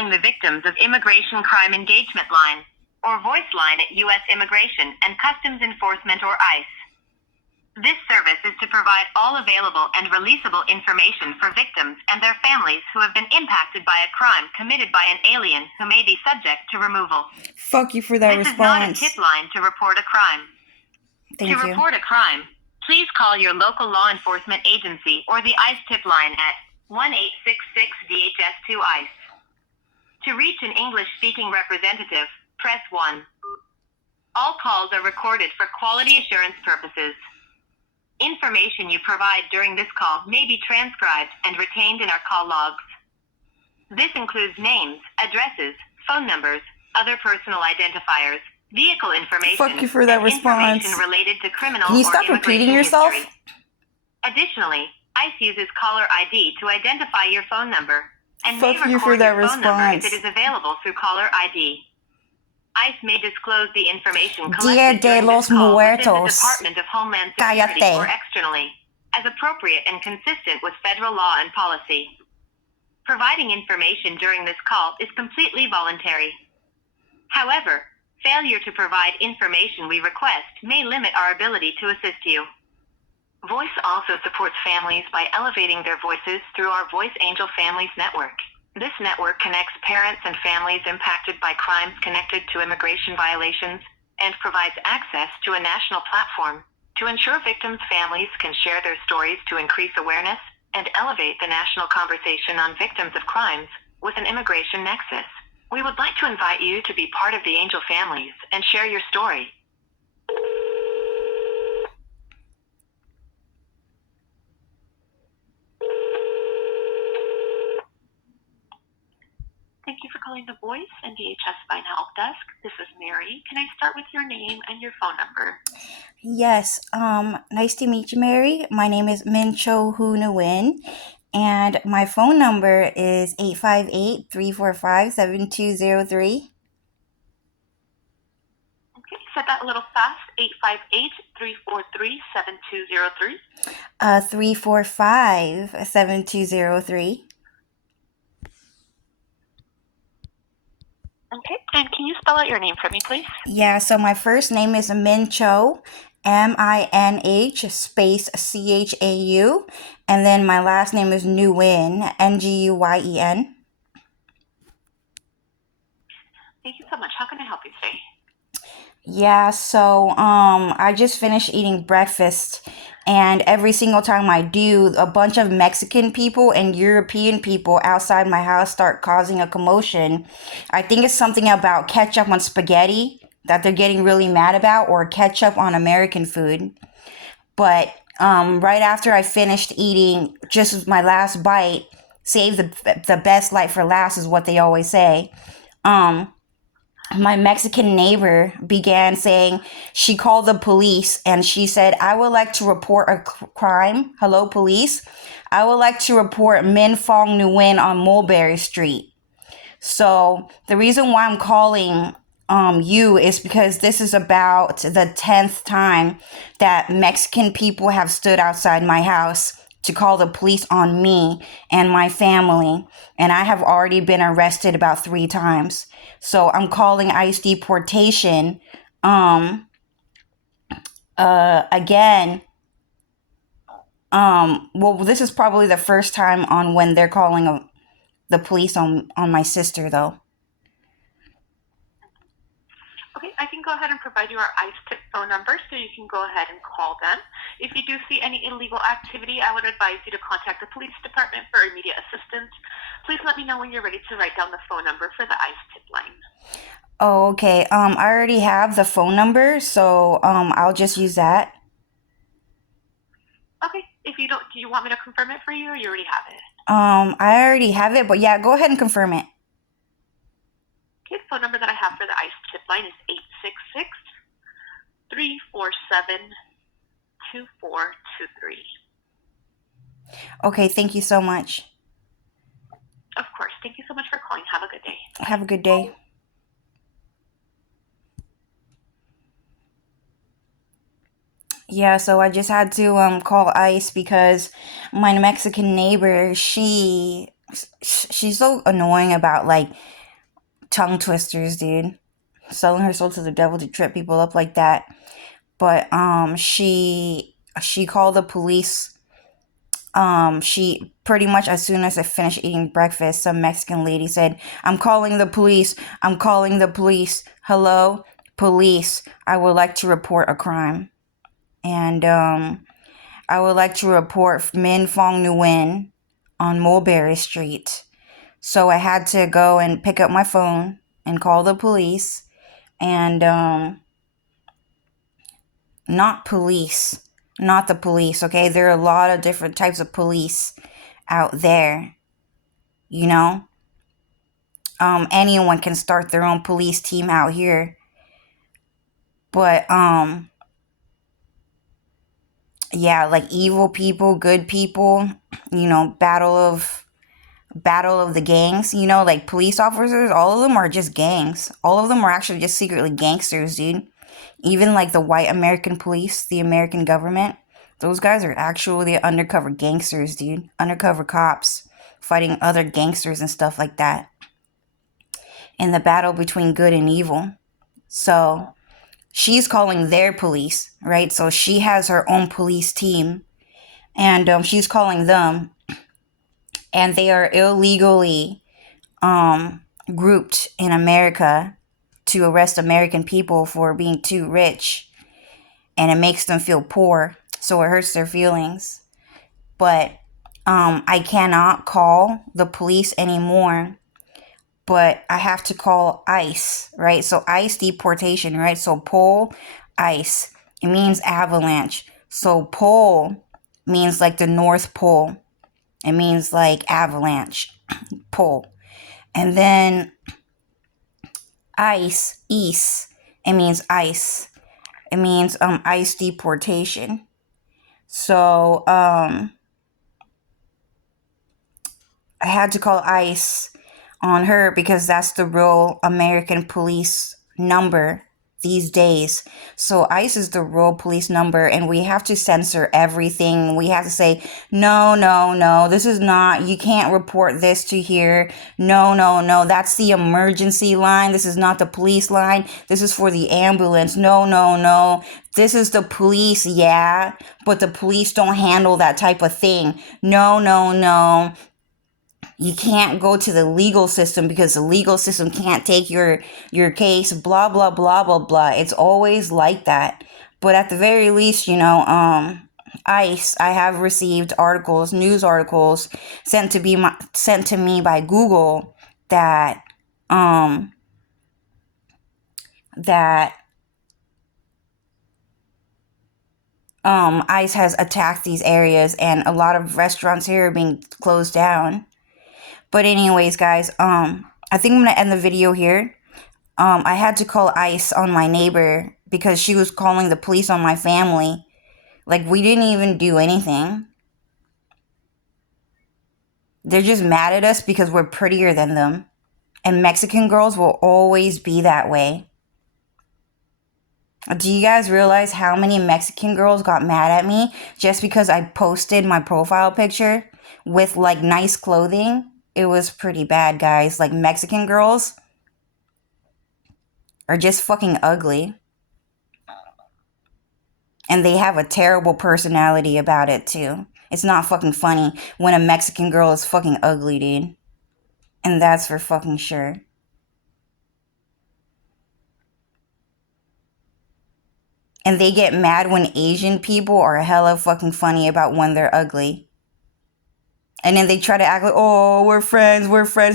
calling the Victims of Immigration Crime Engagement Line, or Voice Line at U.S. Immigration and Customs Enforcement or ICE. This service is to provide all available and releasable information for victims and their families who have been impacted by a crime committed by an alien who may be subject to removal. Fuck you for that This response. is not a tip line to report a crime. Thank To you. report a crime, please call your local law enforcement agency or the ICE tip line at 1-866-DHS2-ICE. To reach an English-speaking representative, press 1. All calls are recorded for quality assurance purposes. Information you provide during this call may be transcribed and retained in our call logs. This includes names, addresses, phone numbers, other personal identifiers, vehicle information, Fuck you for that and response. information related to criminal Can you or stop repeating immigration yourself? history. Additionally, ICE uses caller ID to identify your phone number and may Fuck you for record that your phone number if response. it is available through caller ID. ICE may disclose the information Dia collected de during los this call within the Muertos. Department of Homeland Security Cállate. or externally, as appropriate and consistent with federal law and policy. Providing information during this call is completely voluntary. However, failure to provide information we request may limit our ability to assist you. Voice also supports families by elevating their voices through our Voice Angel Families Network. This network connects parents and families impacted by crimes connected to immigration violations and provides access to a national platform to ensure victims' families can share their stories to increase awareness and elevate the national conversation on victims of crimes with an immigration nexus. We would like to invite you to be part of the Angel families and share your story. Thank you for calling the Voice and DHS Spine Help Desk. This is Mary. Can I start with your name and your phone number? Yes, nice to meet you, Mary. My name is Min Cho Hu Nguyen, and my phone number is 858-345-7203. Okay, said that a little fast. 858-343-7203. 345-7203. Okay, and can you spell out your name for me, please? Yeah, so my first name is Min Cho, MINH space CHAU, and then my last name is Nguyen, NGUYEN. Thank you so much. How can I help you today? Yeah, so I just finished eating breakfast, and every single time I do, a bunch of Mexican people and European people outside my house start causing a commotion. I think it's something about ketchup on spaghetti that they're getting really mad about, or ketchup on American food. But right after I finished eating, just my last bite, save the best light for last is what they always say. My Mexican neighbor began saying she called the police and she said, I would like to report a crime. Hello, police. I would like to report Min Fong Nguyen on Mulberry Street. So the reason why I'm calling you is because this is about the 10th time that Mexican people have stood outside my house to call the police on me and my family, and I have already been arrested about 3 times. So I'm calling ICE deportation again. Well, this is probably the first time on when they're calling the police on my sister, though. Okay, I can go ahead and provide you our ICE tip phone number so you can go ahead and call them. If you do see any illegal activity, I would advise you to contact the police department for immediate assistance. Please let me know when you're ready to write down the phone number for the ICE tip line. Oh, okay. I already have the phone number, so I'll just use that. Okay, if you don't, do you want me to confirm it for you or you already have it? I already have it, but yeah, go ahead and confirm it. Okay, the phone number that I have for the ICE tip line is 866-347-2423. Okay, thank you so much. Of course. Thank you so much for calling. Have a good day. Have a good day. Yeah, so I just had to call ICE because my Mexican neighbor, she she's so annoying about like tongue twisters, dude. Selling her soul to the devil to trip people up like that. But she called the police. She pretty much, as soon as I finished eating breakfast, some Mexican lady said, "I'm calling the police. I'm calling the police. Hello, police. I would like to report a crime." And I would like to report Min Fong Nguyen on Mulberry Street. So I had to go and pick up my phone and call the police. And not police, not the police, okay? There are a lot of different types of police out there, you know? Anyone can start their own police team out here. But yeah, like evil people, good people, you know, battle of the gangs, you know, like police officers, all of them are just gangs. All of them are actually just secretly gangsters, dude. Even like the white American police, the American government, those guys are actually undercover gangsters, dude. Undercover cops fighting other gangsters and stuff like that in the battle between good and evil. So she's calling their police, right? So she has her own police team, and she's calling them, and they are illegally grouped in America to arrest American people for being too rich, and it makes them feel poor, so it hurts their feelings. But I cannot call the police anymore, but I have to call ICE, right? So ICE deportation, right? So pole, ice, it means avalanche. So pole means like the North Pole. It means like avalanche, pole. And then ice, east, it means ice. It means ICE deportation. So I had to call ICE on her because that's the real American police number these days. So ICE is the real police number, and we have to censor everything. We have to say, no, no, no, this is not, you can't report this to here. No, no, no, that's the emergency line. This is not the police line. This is for the ambulance. No, no, no. This is the police, yeah, but the police don't handle that type of thing. No, no, no. You can't go to the legal system because the legal system can't take your case, blah blah blah blah blah. It's always like that. But at the very least, you know, ICE, I have received articles, news articles sent to me by Google that that ICE has attacked these areas, and a lot of restaurants here are being closed down. But anyways, guys, I think I'm gonna end the video here. I had to call ICE on my neighbor because she was calling the police on my family. Like, we didn't even do anything. They're just mad at us because we're prettier than them. And Mexican girls will always be that way. Do you guys realize how many Mexican girls got mad at me just because I posted my profile picture with like nice clothing? It was pretty bad, guys. Like, Mexican girls are just fucking ugly. And they have a terrible personality about it, too. It's not fucking funny when a Mexican girl is fucking ugly, dude. And that's for fucking sure. And they get mad when Asian people are hella fucking funny about when they're ugly. And then they try to act like, oh, we're friends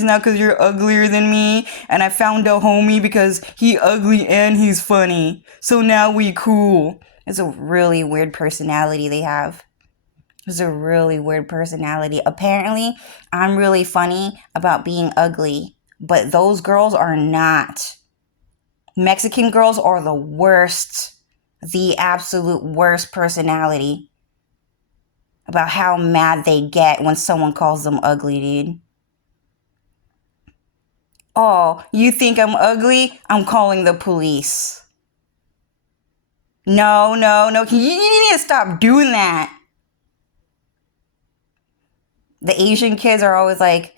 now because you're uglier than me. And I found a homie because he ugly and he's funny. So now we cool. It's a really weird personality they have. It's a really weird personality. Apparently, I'm really funny about being ugly. But those girls are not. Mexican girls are the worst. The absolute worst personality. About how mad they get when someone calls them ugly, dude. Oh, you think I'm ugly? I'm calling the police. No, no, no. You need to stop doing that. The Asian kids are always like,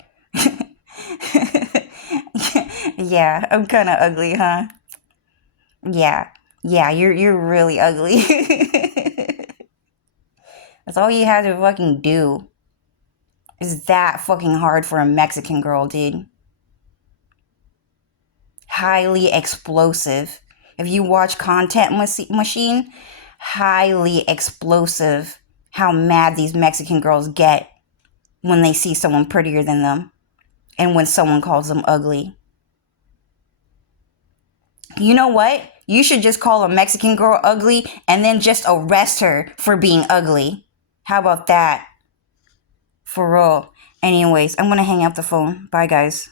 Yeah, I'm kind of ugly, huh? Yeah. Yeah, you're really ugly. That's all you had to fucking do. Is that fucking hard for a Mexican girl, dude? Highly explosive. If you watch Content Machine, highly explosive. How mad these Mexican girls get when they see someone prettier than them and when someone calls them ugly. You know what? You should just call a Mexican girl ugly and then just arrest her for being ugly. How about that? For real. Anyways, I'm gonna hang up the phone. Bye, guys.